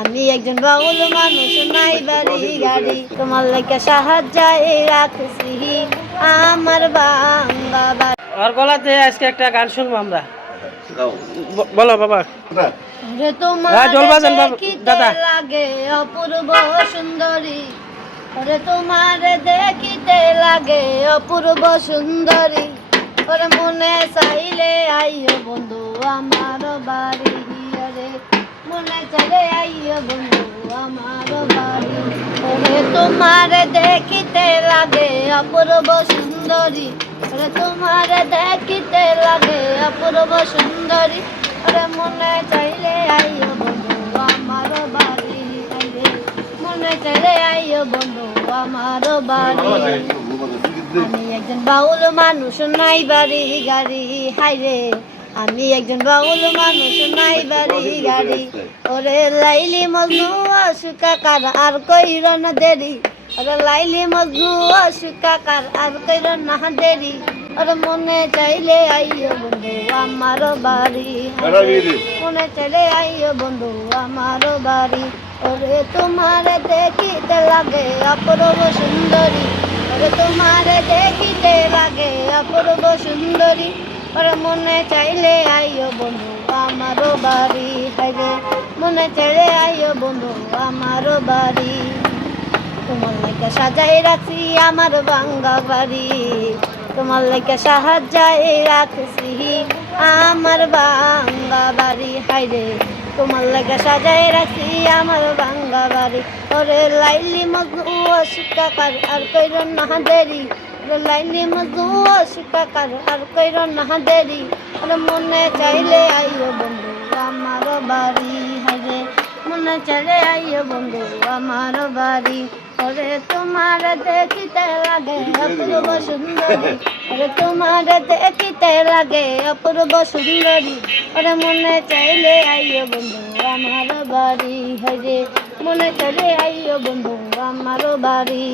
আমি একজন বাউল মানুষ, নাই বাড়ি গাড়ি, তোমার লাগে সাহায্য রাখছি আমার বাংলা বাড়ি। আর গলাতে আজকে একটা গান শুনবো আমরা। বলো বাবা। রে তোমার দেখিতে লাগে অপূর্ব সুন্দরী, ওরে তোমার দেখিতে লাগে অপূর্ব সুন্দরী, ওরে মনে চাইলে আইও বন্ধু আমার বাড়ি, রে মনে চাইলে আইও বন্ধু আমার বাড়ি। ওরে তোমার দেখিতে লাগে অপূর্ব সুন্দরী, ওরে তোমার দেখিতে লাগে অপূর্ব সুন্দরী, ওরে মনে চাইলে আইও বন্ধু আমার বাড়ি, রে মনে চাইলে আইও বন্ধু আমার বাড়ি। আমি একজন বাউল মানুষ, নাই বাড়ি গাড়ি, হাইরে আমি একজন বাউল মানুষ, নাই বাড়ি গাড়ি, ওরে লাইলি মজনু আশুকাকার আর কইর না দেরি, ওরে লাইলি মজনু আশুকাকার আর কইর না দেরি, ওরে মনে চাইলে আইও বন্ধু আমার বাড়ি, মনে চাইলে আইও বন্ধু আমার বাড়ি। ওরে তোমার দেখিতে লাগে অপূর্ব সুন্দরী, ওরে তোমার দেখিতে লাগে অপূর্ব সুন্দরী, ওরে মনে চাইলে আইও বন্ধু আমার বাড়ি, হাইরে মনে চাইলে আইও বন্ধু আমার বাড়ি। তোমার লাগে সাজাই রাখছি আমার বাঙ্গা বাড়ি, তোমার লাগে সাহায্য রাখছি আমার বাঙ্গা বাড়ি, হাইরে তোমার লাগে সাজাই রাখছি আমার বাঙ্গা বাড়ি। ওরে লাইলি মজনু আশুকাকার আর কইর না দেরি, ওরে লাইলি মজনু আশুকাকার আর কইর না দেরি, ওরে মনে চাইলে আইও বন্ধু আমার বাড়ি, হাইরে মনে চাইলে আইও বন্ধু আমার বাড়ি। ওরে তোমার দেখিতে লাগে অপূর্ব সুন্দরী, ওরে তোমার দেখিতে লাগে অপূর্ব সুন্দরী, ওরে মনে চাইলে আইও বন্ধু আমার বাড়ি, হাইরে মনে চাইলে আইও বন্ধু আমার বাড়ি।